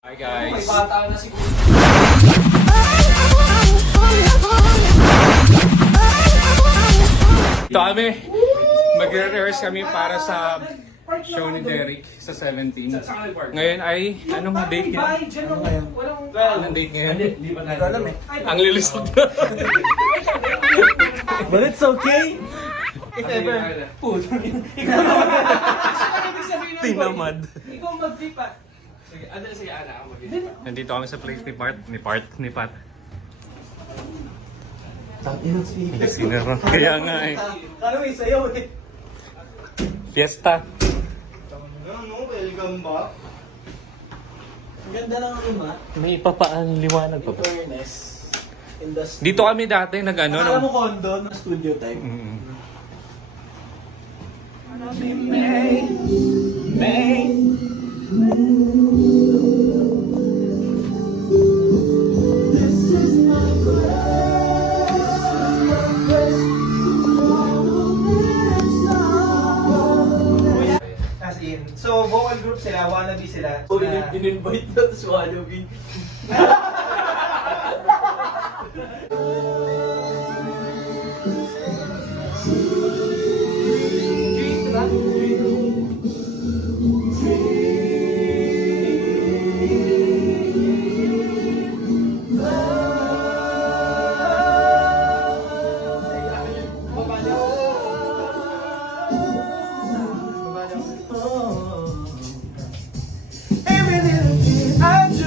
Hi guys! May bata na siguro. Ito kami! Magre-rehearse kami para sa show ni Derek sa 17. Ngayon ay, anong date niya? Ano ngayon? Anong date ngayon? Hindi pa tayo alam eh. Ang lilisog na. But it's okay. If ever. Tinamad. Ikaw mag-flip ah. Sige, sige, Ana, ako mag-flip. Nandito kami sa place ni Pat. Tangin ang speaker. Sinara. Kaya nga eh. Kano may sayaw eh. Fiesta. Ano, welcome back. Ang ganda lang ang ima. May ipapaan liwanag pa ba? Fairness. Industry. Dito kami dati nag-ano. Akala mo condo na studio type. As in, so vocal group sila, wannabe sila. Oh, in-invite na to Swallowing. Every little thing I do,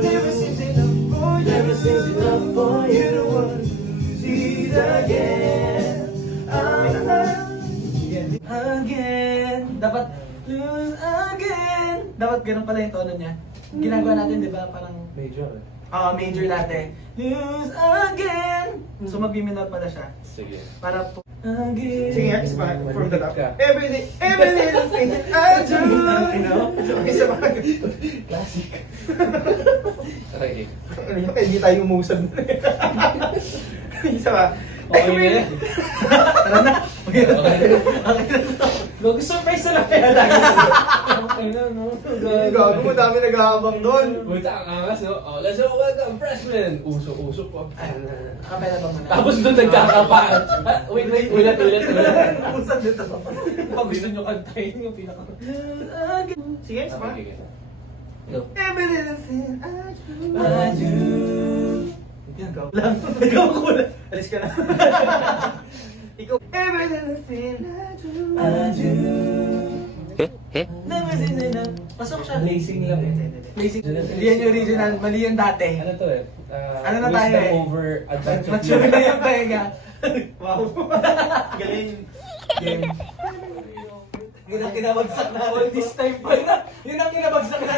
never seems enough for you. Never seems enough for you. You don't want to lose it again. Again. Dapat lose again. Dapat ganun pala yung tono niya. Ginagawa natin, di ba? Parang Major eh. major dati. Lose again. So mag-minor pala siya. Sige. Para po. Again. Sige nga, isa pa, from the top. Ka. Every little thing I do. You know? Isa pa. Classic. Okay. Ano yun? Kaya hindi tayo umusad. Isa pa. Okay na. Tara na. Mag-surprise na lang kaya lagi. Okay na, no? Gago mo, dami naghahabang doon. Buta ang angas, no? Oh, let's go, welcome, freshman! Uso-uso po. Kapela ba muna? Tapos doon nagkakapaan. Wait, ulat. Umusad dito. Pag gusto nyo kantahin yung pinaka... Sige, isa pa. Okay. Every little thing I do. I do. Yan, ikaw lang. Ikaw ko lang. Alis ka na. Ikaw. Every little thing I do. I do. Never seen enough. Pasok siya. Blazing lang. Blazing. Hindi yan yung original. Mali yung dati. Ano to eh? Ano na tayo wisdom eh? over adventure. Mature na yung tenga. Wow. Galing. Game. Yun ang kinabagsak na. All this time pa na. Yun ang kinabagsak na.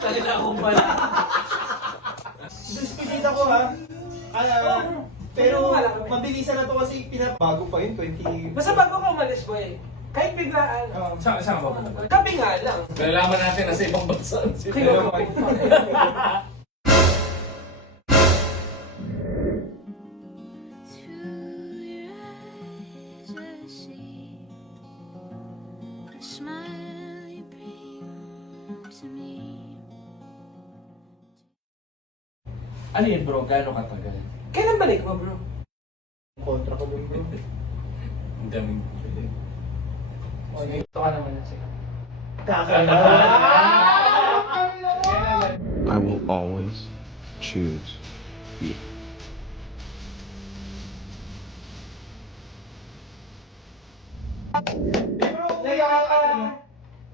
Talina akong pala. Speed ako ha. Pero mabilisan na to kasi pinabago pa yun, 20... Basta bago ka umalis, boy. Kahit biglaan. Saan ba po? Kapi nga lang. Nalalaman natin na sa ibang bansa. Kaya Through your eyes, I see the smile you bring to me. Ano yun bro? Gano'ng katagal? Kailan balik mo, bro? Kontra ko dun, bro. Ang daming... Okay, ito ka naman na siya. I will always choose you.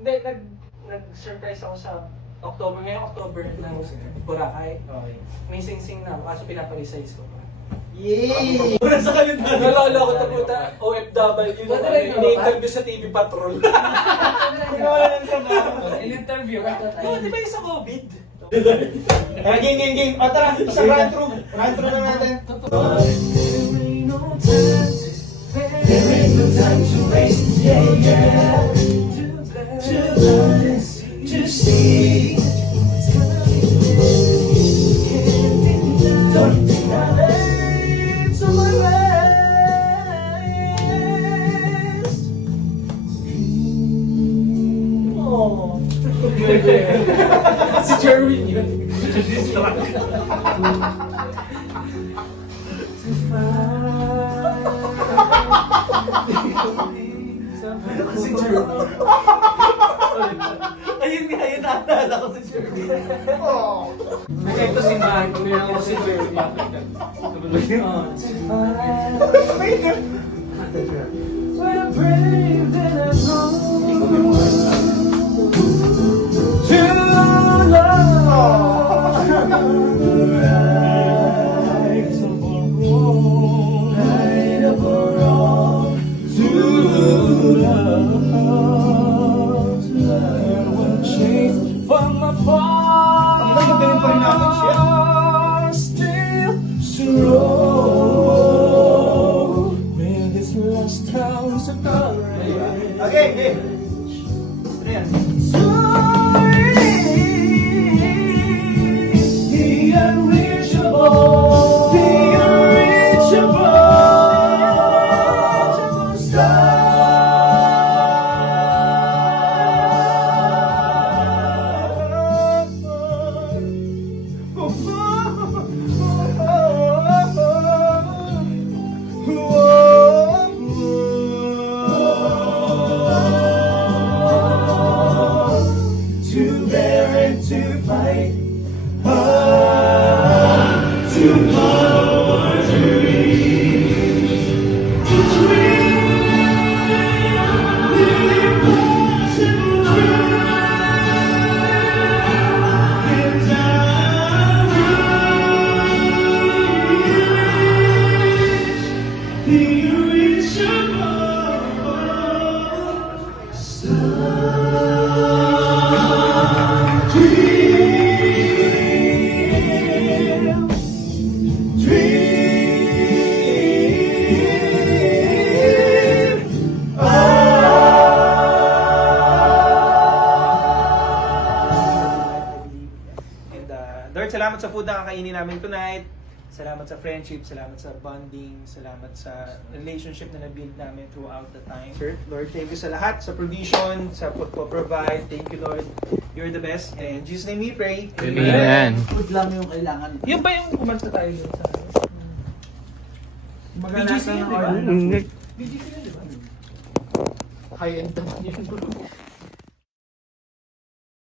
Hindi, nag-surprise ako sa October. Ngayon, October ng Boracay. Okay. May sing-sing na ako, kaso pinapag-resize ko pa. Yay! Wala sa kalendar. Nalala ko na puta, OFW na ini-interview sa TV Patrol. In-interview. Oo, di ba yung sa COVID? Tara, game. O tara, isang run through. Run through na natin. There ain't no time to waste. Yeah. To see. Don't deny to my life. Oh. Si Jerwin yun. Si Jerwin. Ayun nga, yun naalala ko si Jerwin. Ito si Mark, meron ako si Jerwin. We're brave and I'm wrong to love. Right or wrong to love. Will change from afar. Ang gagaling pa rin natin siya. Still slow. With this last house of courage. Okay, okay. Ano yan? The unreachable, the unreachable to bear and to fight. And Lord, salamat sa food na kakainin namin tonight. Salamat sa friendship, salamat sa bonding, salamat sa relationship na na-build namin throughout the time. Lord, thank you sa lahat, sa provision, sa provide. Thank you, Lord. You're the best. And in Jesus' name we pray. Amen. Food lang yung kailangan. Yung ba yung kumanta tayo dun sa... Maghanap BGC ng yun, di ba? order. BGC yun, di ba? High-end naman yun bro.